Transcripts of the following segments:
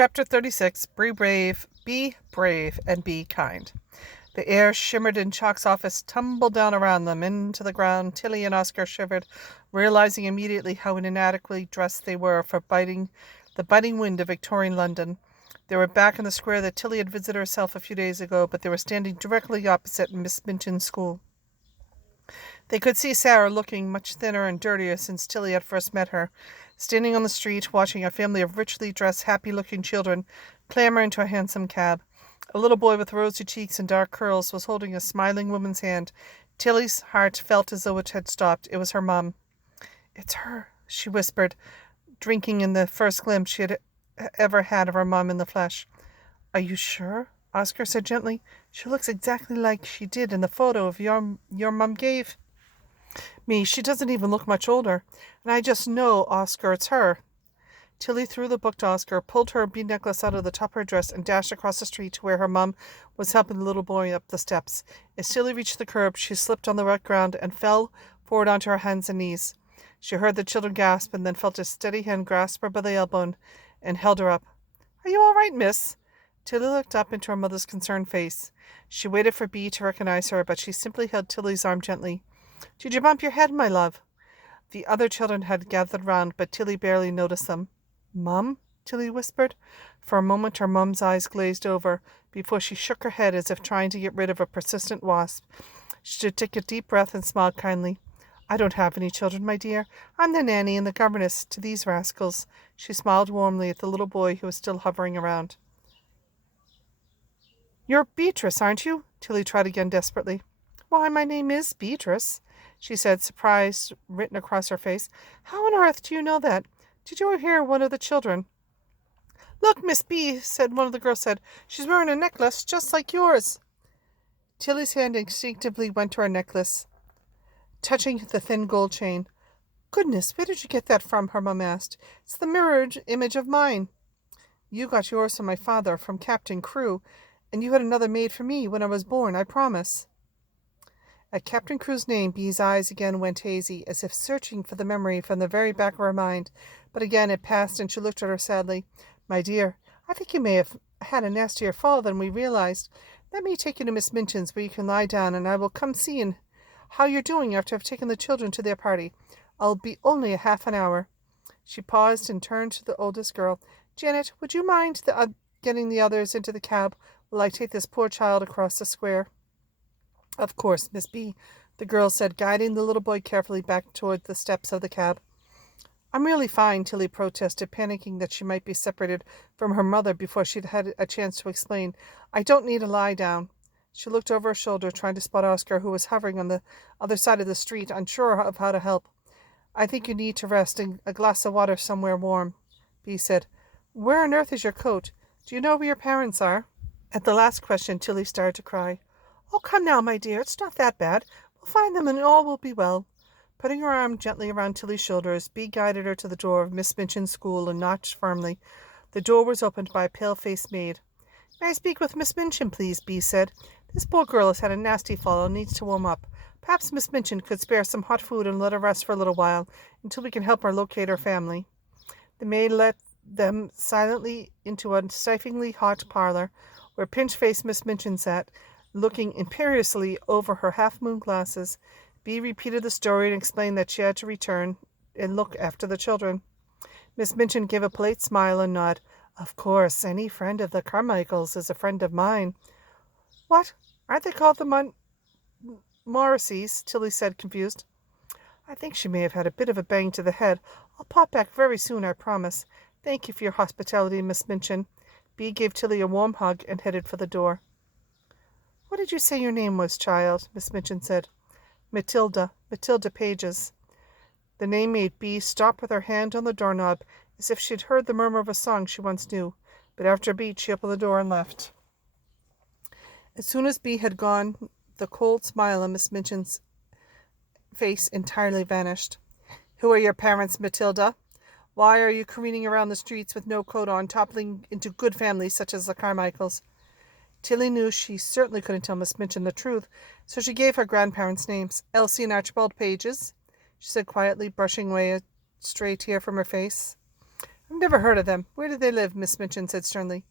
Chapter 36, Be brave, and be kind. The air shimmered in Chalk's office, tumbled down around them, into the ground. Tilly and Oscar shivered, realizing immediately how inadequately dressed they were for the biting wind of Victorian London. They were back in the square that Tilly had visited herself a few days ago, but they were standing directly opposite Miss Minchin's school. They could see Sarah, looking much thinner and dirtier since Tilly had first met her, standing on the street, watching a family of richly dressed, happy-looking children clamber into a hansom cab. A little boy with rosy cheeks and dark curls was holding a smiling woman's hand. Tilly's heart felt as though it had stopped. It was her mum. "It's her," she whispered, drinking in the first glimpse she had ever had of her mum in the flesh. "Are you sure?" Oscar said gently. "She looks exactly like she did in the photo of your mum gave me. She doesn't even look much older. And I just know, Oscar, it's her." Tilly threw the book to Oscar, pulled her bead necklace out of the top of her dress, and dashed across the street to where her mum was helping the little boy up the steps. As Tilly reached the curb, she slipped on the wet ground and fell forward onto her hands and knees. She heard the children gasp and then felt a steady hand grasp her by the elbow and held her up. "Are you all right, miss?" Tilly looked up into her mother's concerned face. She waited for Bea to recognize her, but she simply held Tilly's arm gently. "Did you bump your head, my love?" The other children had gathered round, but Tilly barely noticed them. "Mum?" Tilly whispered. For a moment her mum's eyes glazed over, before she shook her head as if trying to get rid of a persistent wasp. She took a deep breath and smiled kindly. "I don't have any children, my dear. I'm the nanny and the governess to these rascals." She smiled warmly at the little boy who was still hovering around. "You're Beatrice, aren't you?" Tilly tried again desperately. "Why, my name is Beatrice," she said, surprise written across her face. "How on earth do you know that? Did you hear one of the children?" "Look, Miss B," one of the girls said. "She's wearing a necklace just like yours." Tilly's hand instinctively went to her necklace, touching the thin gold chain. "Goodness, where did you get that from?" her mum asked. "It's the mirrored image of mine." "You got yours from my father, from Captain Crewe, and you had another made for me when I was born, I promise." At Captain Crewe's name, Bee's eyes again went hazy, as if searching for the memory from the very back of her mind. But again it passed, and she looked at her sadly. "My dear, I think you may have had a nastier fall than we realized. Let me take you to Miss Minchin's, where you can lie down, and I will come see how you're doing after I've taken the children to their party. I'll be only a half an hour." She paused and turned to the oldest girl. "Janet, would you mind getting the others into the cab while I take this poor child across the square?" "Of course, Miss B," the girl said, guiding the little boy carefully back toward the steps of the cab. "I'm really fine," Tilly protested, panicking that she might be separated from her mother before she'd had a chance to explain. "I don't need a lie down." She looked over her shoulder, trying to spot Oscar, who was hovering on the other side of the street, unsure of how to help. "I think you need to rest, and a glass of water somewhere warm," Bea said. "Where on earth is your coat? Do you know where your parents are?" At the last question, Tilly started to cry. "Oh, come now, my dear, it's not that bad. We'll find them and all will be well." Putting her arm gently around Tilly's shoulders, Bea guided her to the door of Miss Minchin's school and knocked firmly. The door was opened by a pale-faced maid. "May I speak with Miss Minchin, please?" Bea said. "This poor girl has had a nasty fall and needs to warm up. Perhaps Miss Minchin could spare some hot food and let her rest for a little while, until we can help her locate her family." The maid led them silently into a stiflingly hot parlor, where pinch-faced Miss Minchin sat, looking imperiously over her half-moon glasses. Bea repeated the story and explained that she had to return and look after the children. Miss Minchin gave a polite smile and nod. "Of course, any friend of the Carmichaels is a friend of mine." "What? Aren't they called the Morriseys?" Tilly said, confused. "I think she may have had a bit of a bang to the head. I'll pop back very soon, I promise. Thank you for your hospitality, Miss Minchin." Bea gave Tilly a warm hug and headed for the door. "What did you say your name was, child?" Miss Minchin said. Matilda Pages." The name made Bea stop with her hand on the doorknob, as if she'd heard the murmur of a song she once knew. But after a beat, she opened the door and left. As soon as Bea had gone, the cold smile on Miss Minchin's face entirely vanished. "Who are your parents, Matilda? Why are you careening around the streets with no coat on, toppling into good families such as the Carmichaels?" Tilly knew she certainly couldn't tell Miss Minchin the truth, so she gave her grandparents' names. "Elsie and Archibald Pages," she said quietly, brushing away a stray tear from her face. I've never heard of them. Where do they live? Miss Minchin said sternly.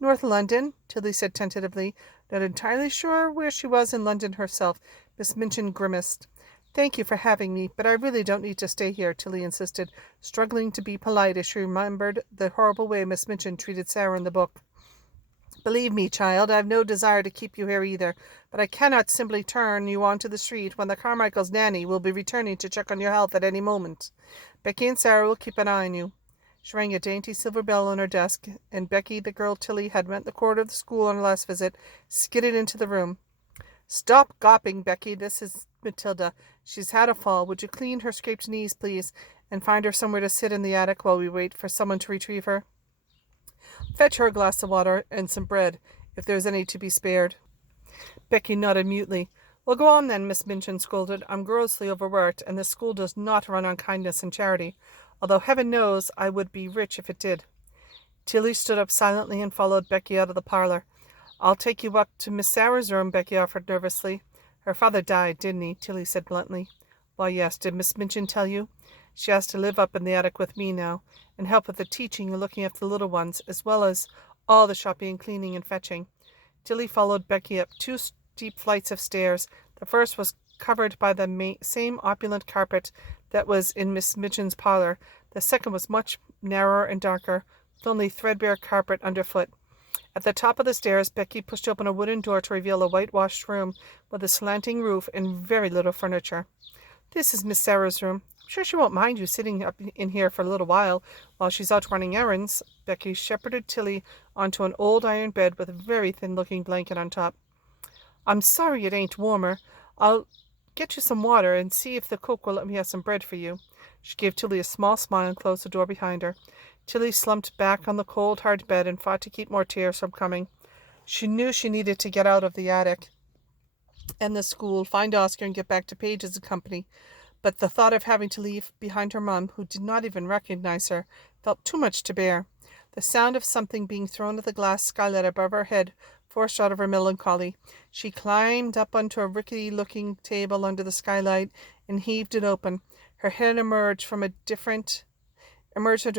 North London, Tilly said tentatively, not entirely sure where she was in London herself. Miss Minchin grimaced. Thank you for having me, but I really don't need to stay here, Tilly insisted, struggling to be polite as she remembered the horrible way Miss Minchin treated Sarah in the book. Believe me, child, I have no desire to keep you here either, but I cannot simply turn you onto the street when the Carmichael's nanny will be returning to check on your health at any moment. Becky and Sarah will keep an eye on you. She rang a dainty silver bell on her desk, and Becky, the girl Tilly had met in the corridor of the school on her last visit, skidded into the room. Stop gawping, Becky. This is Matilda. She's had a fall. Would you clean her scraped knees, please, and find her somewhere to sit in the attic while we wait for someone to retrieve her? Fetch her a glass of water and some bread, if there is any to be spared. Becky nodded mutely. Well, go on then, Miss Minchin scolded. I'm grossly overworked, and this school does not run on kindness and charity, although heaven knows I would be rich if it did. Tilly stood up silently and followed Becky out of the parlour. I'll take you up to Miss Sarah's room, Becky offered nervously. Her father died, didn't he? Tilly said bluntly. Why, yes. Did Miss Minchin tell you? She has to live up in the attic with me now, and help with the teaching and looking after the little ones, as well as all the shopping and cleaning and fetching. Tilly followed Becky up 2 steep flights of stairs. The first was covered by the same opulent carpet that was in Miss Minchin's parlour. The second was much narrower and darker, with only threadbare carpet underfoot. At the top of the stairs, Becky pushed open a wooden door to reveal a whitewashed room with a slanting roof and very little furniture. This is Miss Sarah's room. I'm sure she won't mind you sitting up in here for a little while she's out running errands. Becky shepherded Tilly onto an old iron bed with a very thin-looking blanket on top. I'm sorry it ain't warmer. I'll get you some water and see if the cook will let me have some bread for you. She gave Tilly a small smile and closed the door behind her. Tilly slumped back on the cold, hard bed and fought to keep more tears from coming. She knew she needed to get out of the attic and the school, find Oscar and get back to Page's company. But the thought of having to leave behind her mum, who did not even recognize her, felt too much to bear. The sound of something being thrown at the glass skylight above her head forced out of her melancholy. She climbed up onto a rickety-looking table under the skylight and heaved it open. Her head emerged into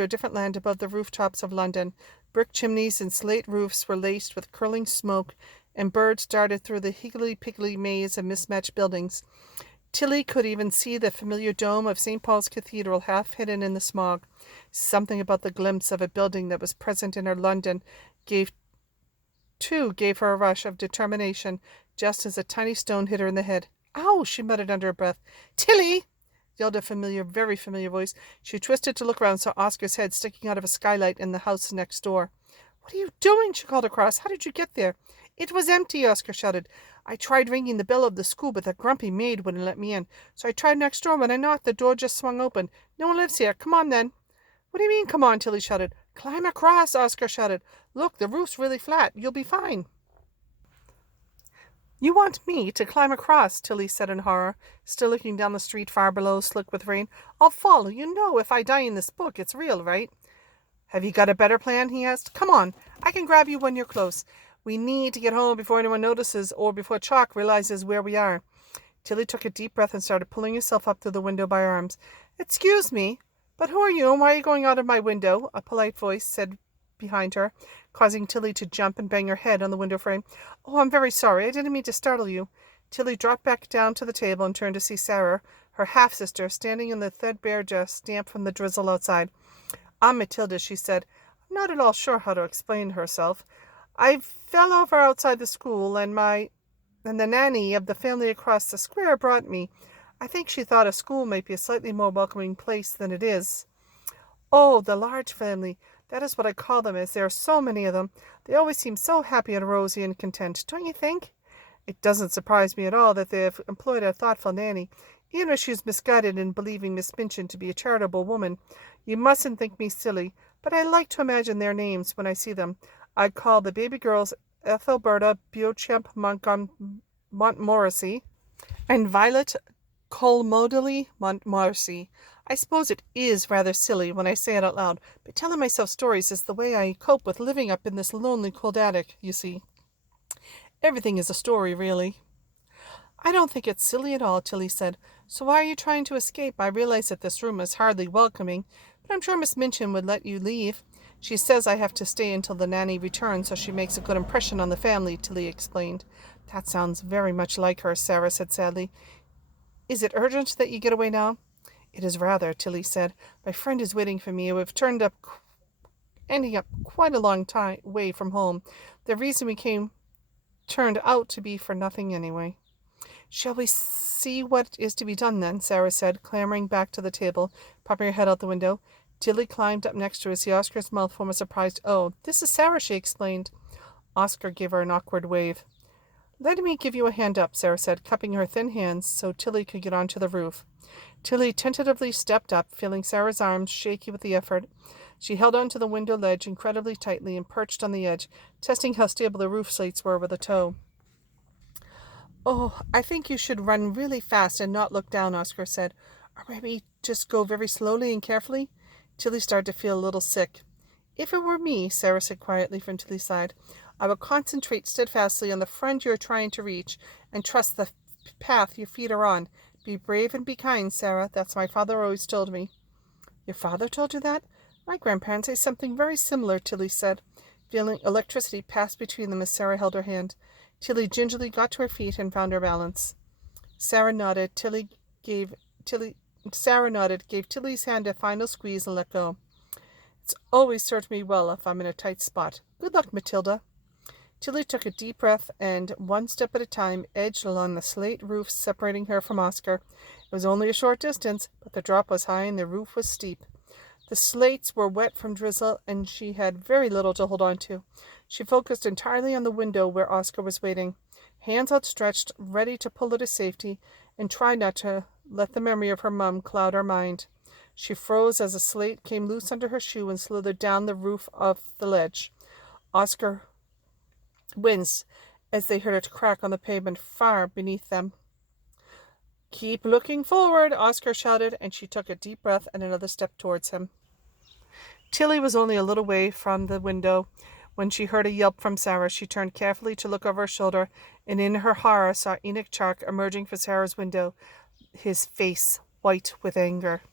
a different land above the rooftops of London. Brick chimneys and slate roofs were laced with curling smoke, and birds darted through the higgledy-piggledy maze of mismatched buildings. Tilly could even see the familiar dome of St. Paul's Cathedral half hidden in the smog. Something about the glimpse of a building that was present in her London gave her a rush of determination, just as a tiny stone hit her in the head. Ow! She muttered under her breath. Tilly! Yelled a very familiar voice. She twisted to look round, saw Oscar's head sticking out of a skylight in the house next door. What are you doing? She called across. How did you get there? It was empty, Oscar shouted. I tried ringing the bell of the school, but the grumpy maid wouldn't let me in. So I tried next door. When I knocked, the door just swung open. No one lives here. Come on, then. What do you mean, come on? Tilly shouted. Climb across, Oscar shouted. Look, the roof's really flat. You'll be fine. You want me to climb across, Tilly said in horror, still looking down the street far below, slick with rain. I'll fall. You know if I die in this book, it's real, right? Have you got a better plan? He asked. Come on. I can grab you when you're close. We need to get home before anyone notices or before Chalk realizes where we are. Tilly took a deep breath and started pulling herself up through the window by her arms. Excuse me, but who are you and why are you going out of my window? A polite voice said behind her, causing Tilly to jump and bang her head on the window frame. Oh, I'm very sorry. I didn't mean to startle you. Tilly dropped back down to the table and turned to see Sarah, her half-sister, standing in the threadbare dress damp from the drizzle outside. I'm Matilda, she said. I'm not at all sure how to explain herself. I fell over outside the school, and the nanny of the family across the square brought me. I think she thought a school might be a slightly more welcoming place than it is. Oh, the large family. That is what I call them, as there are so many of them. They always seem so happy and rosy and content, don't you think? It doesn't surprise me at all that they have employed a thoughtful nanny, even if she is misguided in believing Miss Minchin to be a charitable woman. You mustn't think me silly, but I like to imagine their names when I see them. I call the baby girls Ethelberta Beauchamp Montmorency and Violet Cholmondeley Montmorency. I suppose it is rather silly when I say it out loud, but telling myself stories is the way I cope with living up in this lonely cold attic, you see. Everything is a story, really. I don't think it's silly at all, Tilly said. So why are you trying to escape? I realize that this room is hardly welcoming. but I'm sure Miss Minchin would let you leave. She says I have to stay until the nanny returns so she makes a good impression on the family, Tilly explained. That sounds very much like her, Sarah said sadly. Is it urgent that you get away now? It is rather, Tilly said. My friend is waiting for me. We've ending up quite a long way from home. The reason we came turned out to be for nothing anyway. Shall we see what is to be done then? Sarah said, clambering back to the table, popping her head out the window. Tilly climbed up next to her to see Oscar's mouth form a surprised "Oh, this is Sarah," she explained. Oscar gave her an awkward wave. Let me give you a hand up, Sarah said, cupping her thin hands so Tilly could get onto the roof. Tilly tentatively stepped up, feeling Sarah's arms shaky with the effort. She held onto the window ledge incredibly tightly and perched on the edge, testing how stable the roof slates were with a toe. Oh, I think you should run really fast and not look down, Oscar said. Or maybe just go very slowly and carefully? Tilly started to feel a little sick. If it were me, Sarah said quietly from Tilly's side, I would concentrate steadfastly on the friend you are trying to reach and trust the path your feet are on. Be brave and be kind, Sarah. That's my father always told me. Your father told you that? My grandparents say something very similar, Tilly said, feeling electricity pass between them as Sarah held her hand. Tilly gingerly got to her feet and found her balance. Sarah nodded, gave Tilly's hand a final squeeze and let go. It's always served me well if I'm in a tight spot. Good luck, Matilda. Tilly took a deep breath and, one step at a time, edged along the slate roof separating her from Oscar. It was only a short distance, but the drop was high and the roof was steep. The slates were wet from drizzle, and she had very little to hold on to. She focused entirely on the window where Oscar was waiting, hands outstretched, ready to pull her to safety, and tried not to let the memory of her mum cloud her mind. She froze as a slate came loose under her shoe and slithered down the roof of the ledge. Oscar winced as they heard it crack on the pavement far beneath them. Keep looking forward, Oscar shouted, and she took a deep breath and another step towards him. Tilly was only a little way from the window when she heard a yelp from Sarah. She turned carefully to look over her shoulder, and in her horror saw Enoch Chark emerging from Sarah's window, his face white with anger.